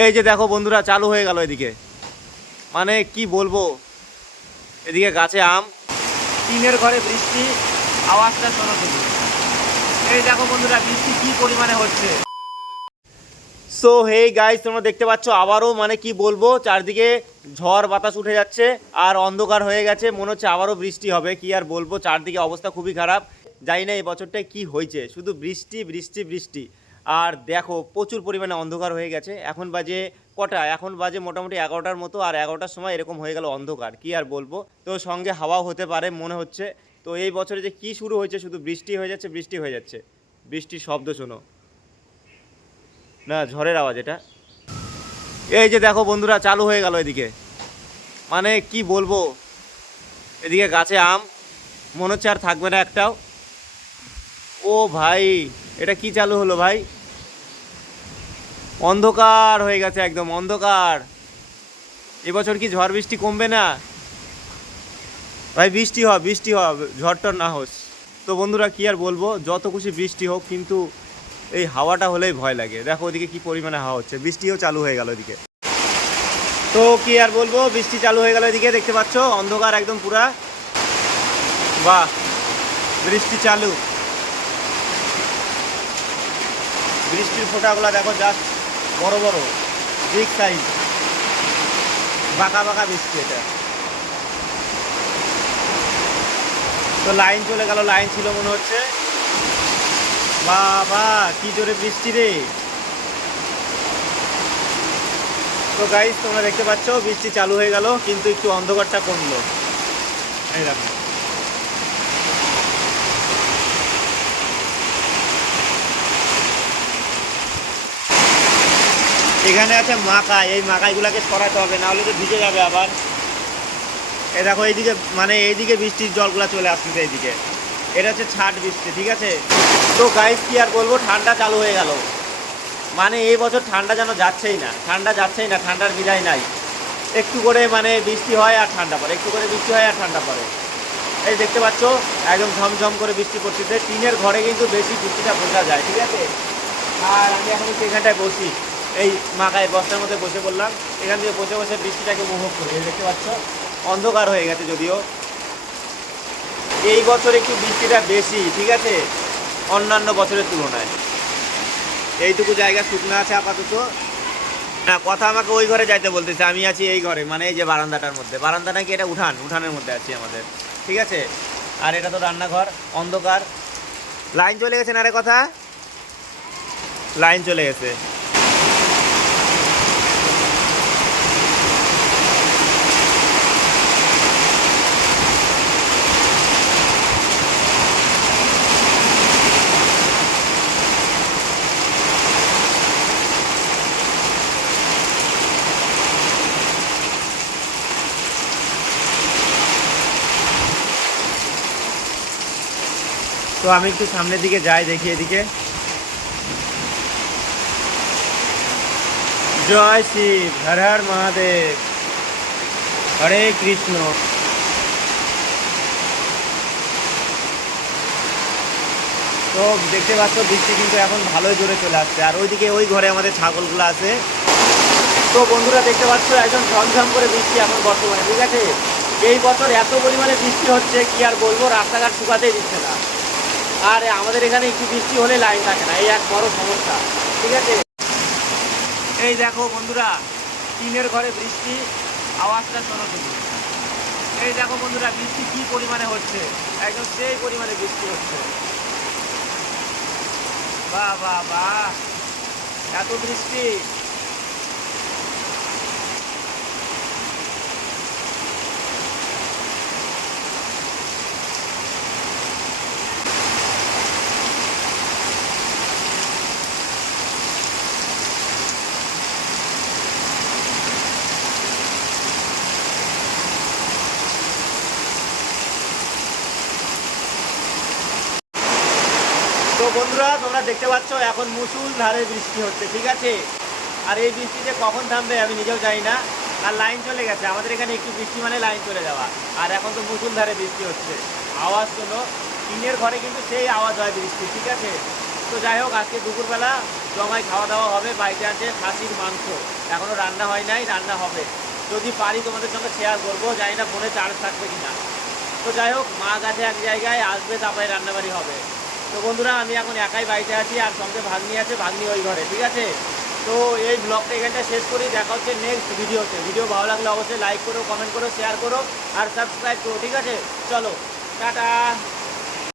এই যে দেখো বন্ধুরা, চালু হয়ে গেল এদিকে। মানে কি বলবো, এদিকে গাছে আম, টিনের ঘরে বৃষ্টি, আওয়াজটা শোনো তুমি। এই দেখো বন্ধুরা, বৃষ্টি কি পরিমাণে হচ্ছে। সো হেই গাইস, তোমরা দেখতে পাচ্ছ আবারও মানে কি বলবো, চারদিকে ঝড় বাতাস উঠে যাচ্ছে আর অন্ধকার হয়ে গেছে, মনে হচ্ছে আবারও বৃষ্টি হবে। কি আর বলবো, চারদিকে অবস্থা খুবই খারাপ। জানি না এই বছরটায় কি হয়েছে, শুধু বৃষ্টি বৃষ্টি বৃষ্টি। আর দেখো প্রচুর পরিমাণে অন্ধকার হয়ে গেছে। এখন বাজে কটা, এখন বাজে মোটামুটি 11টার মতো, আর 11টার সময় এরকম হয়ে গেল অন্ধকার। কি আর বলবো, তো সঙ্গে হাওয়াও হতে পারে মনে হচ্ছে। তো এই বছরে যে কি শুরু হয়েছে, শুধু বৃষ্টি হয়ে যাচ্ছে বৃষ্টি হয়ে যাচ্ছে। বৃষ্টির শব্দ শোনো না, ঝড়ের আওয়াজ এটা। এই যে দেখো বন্ধুরা, চালু হয়ে গেল এদিকে। মানে কি বলবো, এদিকে গাছে আম, মনে হচ্ছে আর থাকবে না একটাও। ও ভাই, এটা কি চালু হলো ভাই, অন্ধকার হয়ে গেছে, একদম অন্ধকার। এবছর কি ঝড় বৃষ্টি কমবে না ভাই? বৃষ্টি হ, ঝড়টর না হোস। তো বন্ধুরা কি আর বলবো, যত খুশি বৃষ্টি হোক, কিন্তু এই হাওয়াটা হলেই ভয় লাগে। দেখো ওদিকে কি পরিমাণে হাওয়া হচ্ছে, বৃষ্টিও চালু হয়ে গেল এদিকে। তো কি আর বলবো, বৃষ্টি চালু হয়ে গেল এদিকে, দেখতে পাচ্ছ অন্ধকার একদম পুরা। বাহ, বৃষ্টি চালু। বৃষ্টির ফোঁটাগুলো দেখো, জাস্ট বড় বড়, বিগ সাইজ, বাঁকা বাঁকা বৃষ্টি এটা। তো লাইন চলে গেল, লাইন ছিল মনে হচ্ছে। বাবা কি জোরে বৃষ্টি রে। তো গাইস তোমরা দেখতে পাচ্ছ বৃষ্টি চালু হয়ে গেল, কিন্তু একটু অন্ধকারটা কমলো। এই দেখো, এখানে আছে মাকাই, এই মাকাইগুলাকে সরাতে হবে, না হলে তো ভিজে যাবে আবার। এই দেখো এইদিকে, মানে এইদিকে বৃষ্টির জলগুলা চলে আসতেছে এইদিকে। এটা হচ্ছে ছাট বৃষ্টি, ঠিক আছে। তো গাইস কি আর বলবো, ঠান্ডা চালু হয়ে গেল। মানে এই বছর ঠান্ডা যেন যাচ্ছেই না, ঠান্ডা যাচ্ছেই না, ঠান্ডার বিদায় নাই। একটু করে মানে বৃষ্টি হয় আর ঠান্ডা পড়ে, একটু করে বৃষ্টি হয় আর ঠান্ডা পড়ে। এই দেখতে পাচ্ছ একদম ঝমঝম করে বৃষ্টি পড়তেছে। টিনের ঘরে কিন্তু বেশি বৃষ্টিটা বোঝা যায়, ঠিক আছে। আর আমি এখন একটু এখানটায় বসি, এই মাকায় বস্তার মধ্যে বসে পড়লাম। এখান থেকে বসে বসে বৃষ্টিটাকে উপভোগ করি। এই দেখতে পাচ্ছ অন্ধকার হয়ে গেছে যদিও। এই বছর একটু বৃষ্টিটা বেশি, ঠিক আছে, অন্যান্য বছরের তুলনায়। এইটুকু জায়গা শুকনো আছে আপাতত। না, কথা আমাকে ওই ঘরে যাইতে বলতেছে, আমি আছি এই ঘরে, মানে এই যে বারান্দাটার মধ্যে। বারান্দা নাকি এটা উঠানের মধ্যে আছি আমাদের, ঠিক আছে। আর এটা তো রান্নাঘর, অন্ধকার। লাইন চলে গেছে না রে, কথা, লাইন চলে গেছে। তো আমি একটু সামনের দিকে যাই, দেখি এদিকে। জয় শিব, হর হর মহাদেব, হরে কৃষ্ণ। তো দেখতে পাচ্ছ বৃষ্টি কিন্তু এখন ভালোই জোরে চলে আসছে। আর ওইদিকে ওই ঘরে আমাদের ছাগলগুলো আছে। তো বন্ধুরা দেখতে পাচ্ছ একদম ঝমঝম করে বৃষ্টি এখন বর্তমানে, ঠিক আছে। এই বছর এত পরিমাণে বৃষ্টি হচ্ছে, কি আর বলবো, রাস্তাঘাট শুকাতেই দিচ্ছে না। আর আমাদের এখানে একটু বৃষ্টি হলে লাইন থাকে না, এই এক বড় সমস্যা, ঠিক আছে। এই দেখো বন্ধুরা, টিনের ঘরে বৃষ্টি, আওয়াজটা শোনো তুমি। এই দেখো বন্ধুরা, বৃষ্টি কি পরিমাণে হচ্ছে, একদম সেই পরিমাণে বৃষ্টি হচ্ছে। বাহ বাহ বাহ, এত বৃষ্টি। তো বন্ধুরা তোমরা দেখতে পাচ্ছ এখন মুষলধারে বৃষ্টি হচ্ছে, ঠিক আছে। আর এই বৃষ্টিতে কখন থামবে আমি নিজেও জানি না। আর লাইন চলে গেছে, আমাদের এখানে একটু বৃষ্টি মানে লাইন চলে যাওয়া। আর এখন তো মুষলধারে বৃষ্টি হচ্ছে, আওয়াজ শোনো। টিনের ঘরে কিন্তু সেই আওয়াজ হয় বৃষ্টি, ঠিক আছে। তো যাই হোক, আজকে দুপুরবেলা জমায় খাওয়া দাওয়া হবে। বাড়িতে আছে খাসির মাংস, এখনও রান্না হয় নাই, রান্না হবে। যদি পারি তোমাদের সঙ্গে শেয়ার করবো, জানি না ফোনে চার্জ থাকবে কি না। তো যাই হোক, মা কাছে এক জায়গায় আসবে, তারপরে রান্নাবাড়ি হবে। তো বন্ধুরা, আমি এখন একাই বাড়িতে আছি, আর সঙ্গে ভাগ্নি আছে, ভাগ্নি ওই ঘরে, ঠিক আছে। তো এই ব্লগটা এখানটা শেষ করি, দেখা হচ্ছে নেক্সট ভিডিওতে। ভিডিও ভালো লাগলে অবশ্যই লাইক করো, কমেন্ট করো, শেয়ার করো আর সাবস্ক্রাইব করো, ঠিক আছে। চলো, টাটা।